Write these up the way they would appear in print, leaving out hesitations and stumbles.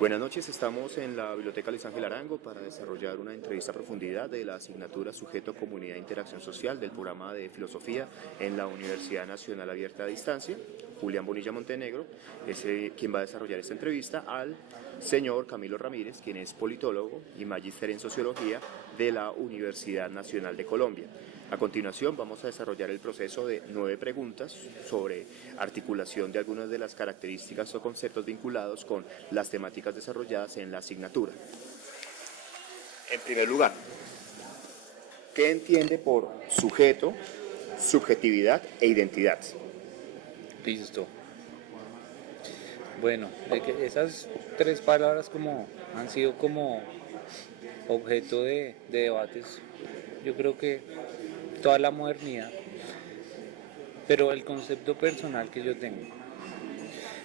Buenas noches, estamos en la Biblioteca Luis Ángel Arango para desarrollar una entrevista a profundidad de la asignatura Sujeto, Comunidad e Interacción Social del programa de Filosofía en la Universidad Nacional Abierta a Distancia. Julián Bonilla Montenegro es quien va a desarrollar esta entrevista al señor Camilo Ramírez, quien es politólogo y magíster en Sociología de la Universidad Nacional de Colombia. A continuación vamos a desarrollar el proceso de 9 preguntas sobre articulación de algunas de las características o conceptos vinculados con las temáticas desarrolladas en la asignatura. En primer lugar, ¿qué entiende por sujeto, subjetividad e identidad? Listo. Bueno, esas tres palabras han sido como objeto de debates, yo creo que toda la modernidad, pero el concepto personal que yo tengo.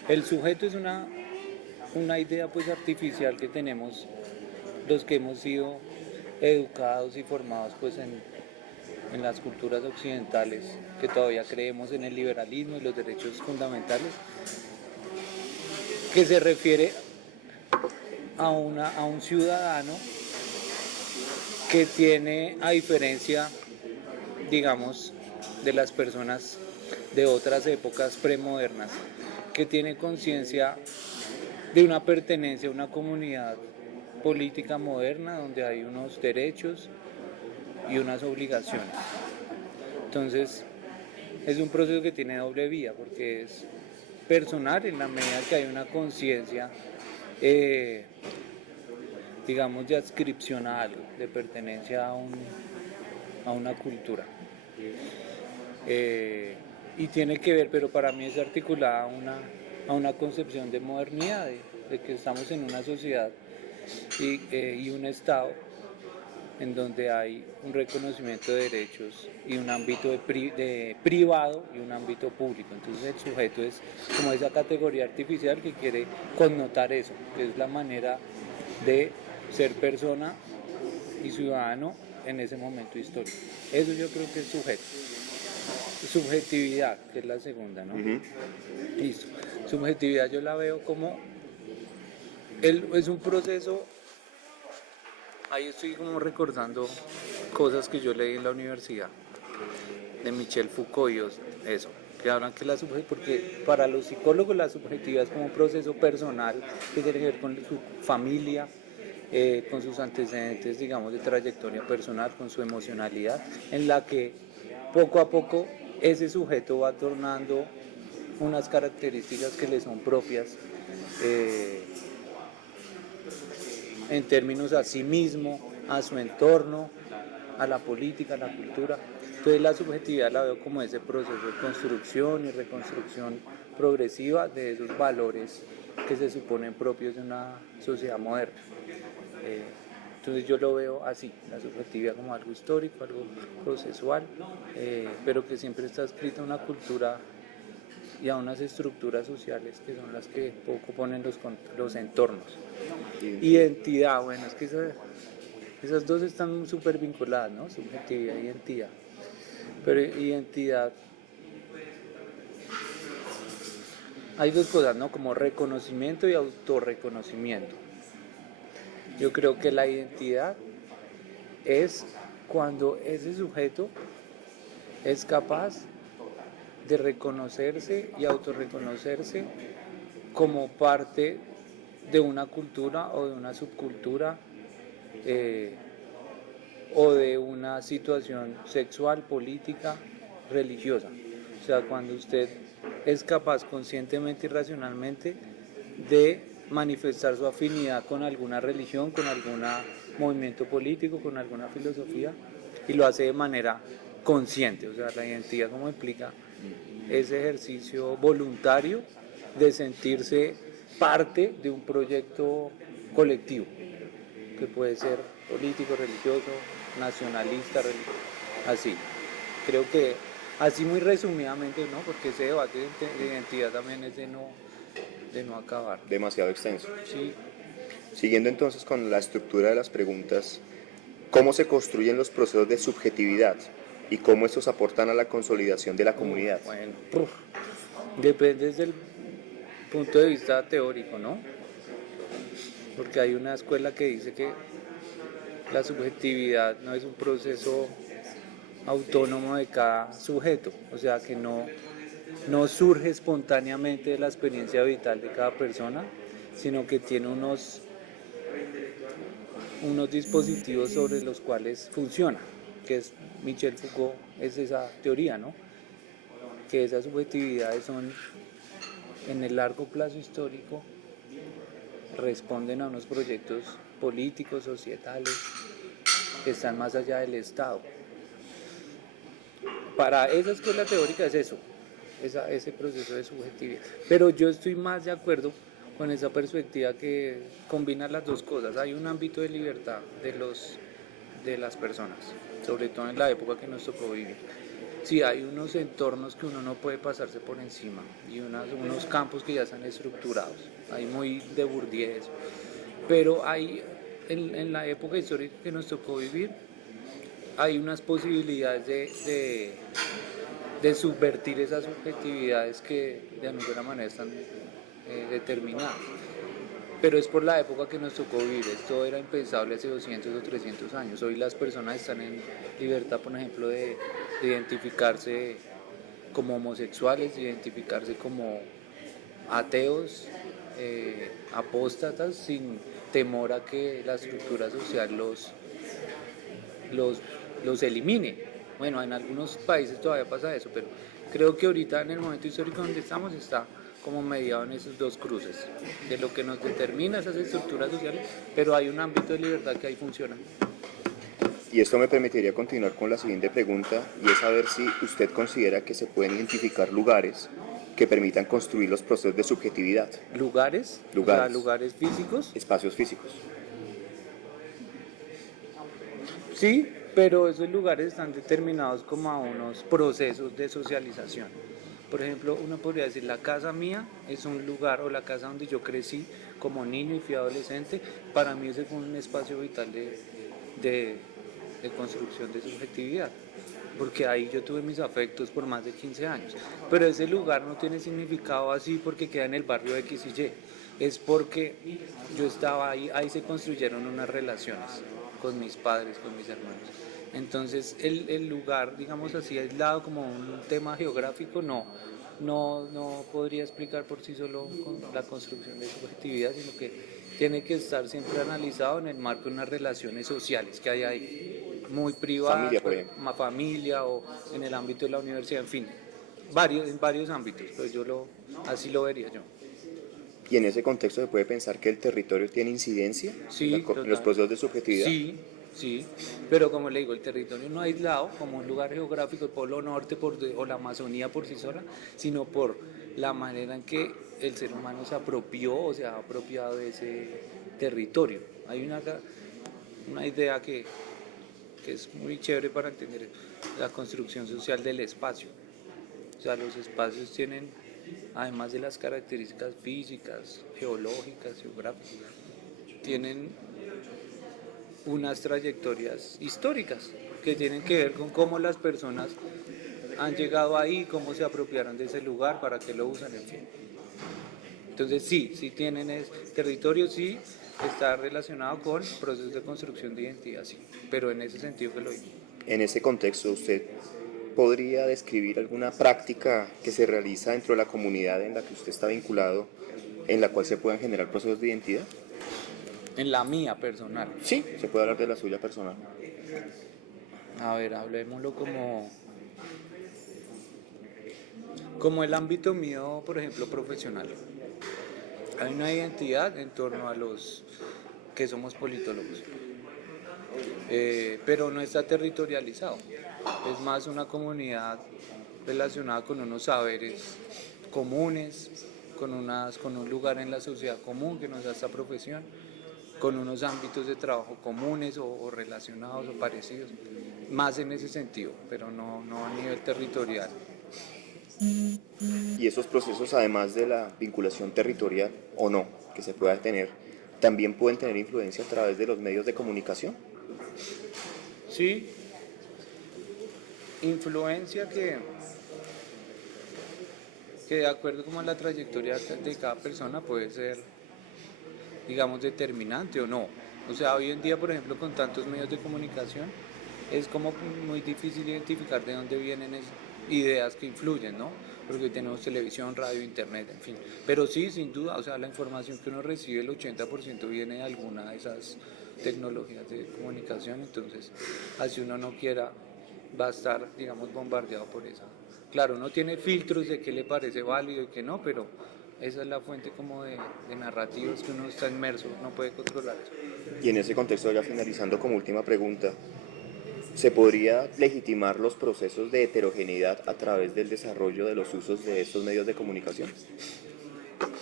El sujeto es una idea pues artificial que tenemos los que hemos sido educados y formados pues en las culturas occidentales, que todavía creemos en el liberalismo y los derechos fundamentales, que se refiere a un ciudadano que tiene, a diferencia, digamos, de las personas de otras épocas premodernas, que tiene conciencia de una pertenencia a una comunidad política moderna donde hay unos derechos y unas obligaciones. Entonces, es un proceso que tiene doble vía, porque es personal en la medida que hay una conciencia, digamos, de adscripción a algo, de pertenencia a una cultura. Y tiene que ver, pero para mí es articulada a una concepción de modernidad, de que estamos en una sociedad y un Estado en donde hay un reconocimiento de derechos y un ámbito de privado y un ámbito público. Entonces el sujeto es como esa categoría artificial que quiere connotar eso, que es la manera de ser persona y ciudadano en ese momento histórico. Eso yo creo que es sujeto. Subjetividad, que es la segunda, ¿no? Listo. Subjetividad yo la veo como es un proceso. Ahí estoy como recordando cosas que yo leí en la universidad de Michel Foucault y eso, que hablan que porque para los psicólogos la subjetividad es como un proceso personal que tiene que ver con su familia, con sus antecedentes, digamos, de trayectoria personal, con su emocionalidad, en la que poco a poco ese sujeto va tornando unas características que le son propias, en términos a sí mismo, a su entorno, a la política, a la cultura. Entonces la subjetividad la veo como ese proceso de construcción y reconstrucción progresiva de esos valores que se suponen propios de una sociedad moderna. Entonces yo lo veo así, la subjetividad como algo histórico, algo procesual, pero que siempre está escrito en una cultura y a unas estructuras sociales que son las que poco ponen los entornos. Identidad, bueno, es que esas dos están súper vinculadas, ¿no? Subjetividad e identidad. Pero identidad, hay dos cosas, ¿no? Como reconocimiento y autorreconocimiento. Yo creo que la identidad es cuando ese sujeto es capaz de reconocerse y autorreconocerse como parte de una cultura o de una subcultura, o de una situación sexual, política, religiosa. O sea, cuando usted es capaz conscientemente y racionalmente de manifestar su afinidad con alguna religión, con algún movimiento político, con alguna filosofía, y lo hace de manera consciente. O sea, la identidad como implica ese ejercicio voluntario de sentirse parte de un proyecto colectivo, que puede ser político, religioso, nacionalista, así. Creo que así muy resumidamente, ¿no? Porque ese debate de identidad también es de no acabar. Demasiado extenso. Sí. Siguiendo entonces con la estructura de las preguntas, ¿cómo se construyen los procesos de subjetividad y cómo estos aportan a la consolidación de la comunidad? Bueno, depende desde el punto de vista teórico, ¿no? porque hay una escuela que dice que la subjetividad no es un proceso autónomo de cada sujeto, o sea que no surge espontáneamente de la experiencia vital de cada persona, sino que tiene unos dispositivos sobre los cuales funciona, que es Michel Foucault, es esa teoría, ¿no? Que esas subjetividades son, en el largo plazo histórico, responden a unos proyectos políticos, societales, que están más allá del Estado. Para esa escuela teórica es eso, ese proceso de subjetividad. Pero yo estoy más de acuerdo con esa perspectiva que combina las dos cosas. Hay un ámbito de libertad de las personas, sobre todo en la época que nos tocó vivir. Sí, hay unos entornos que uno no puede pasarse por encima y unos campos que ya están estructurados. Hay muy de Bourdieu, pero hay en la época histórica que nos tocó vivir hay unas posibilidades de subvertir esas subjetividades que de alguna manera están determinadas. Pero es por la época que nos tocó vivir. Esto era impensable hace 200 o 300 años. Hoy las personas están en libertad, por ejemplo, de identificarse como homosexuales, de identificarse como ateos, apóstatas, sin temor a que la estructura social los elimine. Bueno, en algunos países todavía pasa eso, pero creo que ahorita en el momento histórico donde estamos está como mediado en esos dos cruces, de lo que nos determina esas estructuras sociales, pero hay un ámbito de libertad que ahí funciona. Y esto me permitiría continuar con la siguiente pregunta, y es saber si usted considera que se pueden identificar lugares que permitan construir los procesos de subjetividad. ¿Lugares? Lugares. O sea, lugares físicos. Espacios físicos. Sí, pero esos lugares están determinados como a unos procesos de socialización. Por ejemplo, uno podría decir, la casa mía es un lugar, o la casa donde yo crecí como niño y fui adolescente, para mí ese fue un espacio vital de construcción de subjetividad, porque ahí yo tuve mis afectos por más de 15 años. Pero ese lugar no tiene significado así porque queda en el barrio X y Y, es porque yo estaba ahí se construyeron unas relaciones con mis padres, con mis hermanos. Entonces el lugar, digamos así, aislado como un tema geográfico, no podría explicar por sí solo con la construcción de subjetividad, sino que tiene que estar siempre analizado en el marco de unas relaciones sociales que hay ahí, muy privadas, Familia, por ejemplo. familia o en el ámbito de la universidad, en fin, en varios ámbitos, pues así lo vería yo. Y en ese contexto se puede pensar que el territorio tiene incidencia Sí, en los procesos de subjetividad. Sí, sí, pero como le digo, el territorio no aislado como un lugar geográfico, el Polo Norte o la Amazonía por sí sola, sino por la manera en que el ser humano se apropió o se ha apropiado de ese territorio. Hay una idea que es muy chévere para entender la construcción social del espacio. O sea, los espacios tienen, además de las características físicas, geológicas, geográficas, tienen unas trayectorias históricas que tienen que ver con cómo las personas han llegado ahí, cómo se apropiaron de ese lugar, para qué lo usan, en fin. Entonces sí tienen territorio, sí está relacionado con procesos de construcción de identidad, sí, pero en ese sentido que lo digo. En ese contexto, ¿usted podría describir alguna práctica que se realiza dentro de la comunidad en la que usted está vinculado, en la cual se puedan generar procesos de identidad? En la mía personal. Sí, se puede hablar de la suya personal. A ver, hablemoslo como el ámbito mío, por ejemplo, profesional. Hay una identidad en torno a los que somos politólogos, pero no está territorializado. Es más una comunidad relacionada con unos saberes comunes, con un lugar en la sociedad común que nos da esta profesión, con unos ámbitos de trabajo comunes o relacionados o parecidos, más en ese sentido, pero no a nivel territorial. Y esos procesos, además de la vinculación territorial o no que se pueda tener, también pueden tener influencia a través de los medios de comunicación. Sí, influencia que de acuerdo como a la trayectoria de cada persona puede ser digamos, determinante o no. O sea, hoy en día, por ejemplo, con tantos medios de comunicación, es como muy difícil identificar de dónde vienen esas ideas que influyen, ¿no? Porque tenemos televisión, radio, internet, en fin. Pero sí, sin duda, o sea, la información que uno recibe, el 80% viene de alguna de esas tecnologías de comunicación, entonces, así uno no quiera, va a estar, digamos, bombardeado por esa. Claro, uno tiene filtros de qué le parece válido y qué no, pero esa es la fuente como de narrativas que uno está inmerso, no puede controlar eso. Y en ese contexto, ya finalizando como última pregunta, ¿se podría legitimar los procesos de heterogeneidad a través del desarrollo de los usos de estos medios de comunicación?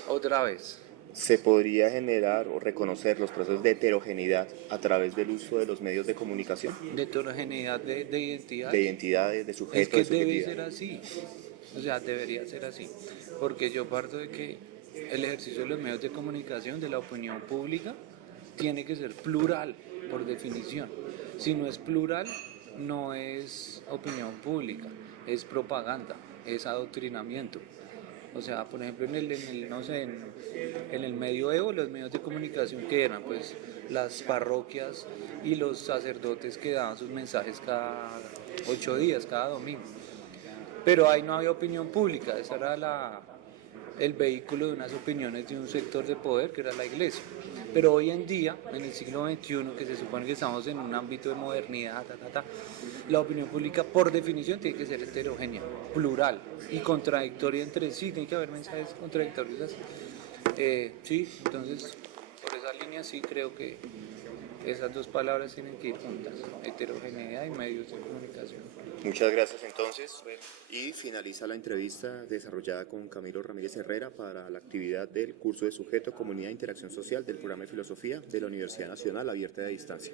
Otra vez, ¿Se podría generar o reconocer los procesos de heterogeneidad a través del uso de los medios de comunicación? de heterogeneidad de identidad. De identidades, de Es sujeto, que de debe subjetividad. ser así, o sea, debería ser así, porque yo parto de que el ejercicio de los medios de comunicación, de la opinión pública, tiene que ser plural, por definición. Si no es plural, no es opinión pública, es propaganda, es adoctrinamiento. O sea, por ejemplo, no sé, en el medioevo, los medios de comunicación que eran, pues, las parroquias y los sacerdotes que daban sus mensajes cada 8 días, cada domingo. Pero ahí no había opinión pública, ese era el vehículo de unas opiniones de un sector de poder que era la iglesia. Pero hoy en día, en el siglo XXI, que se supone que estamos en un ámbito de modernidad, la opinión pública por definición tiene que ser heterogénea, plural y contradictoria entre sí, tiene que haber mensajes contradictorios así. Sí, entonces por esa línea sí creo que esas dos palabras tienen que ir juntas, heterogeneidad y medios de comunicación. Muchas gracias entonces. Y finaliza la entrevista desarrollada con Camilo Ramírez Herrera para la actividad del curso de Sujeto, Comunidad e Interacción Social del programa de Filosofía de la Universidad Nacional Abierta de Distancia.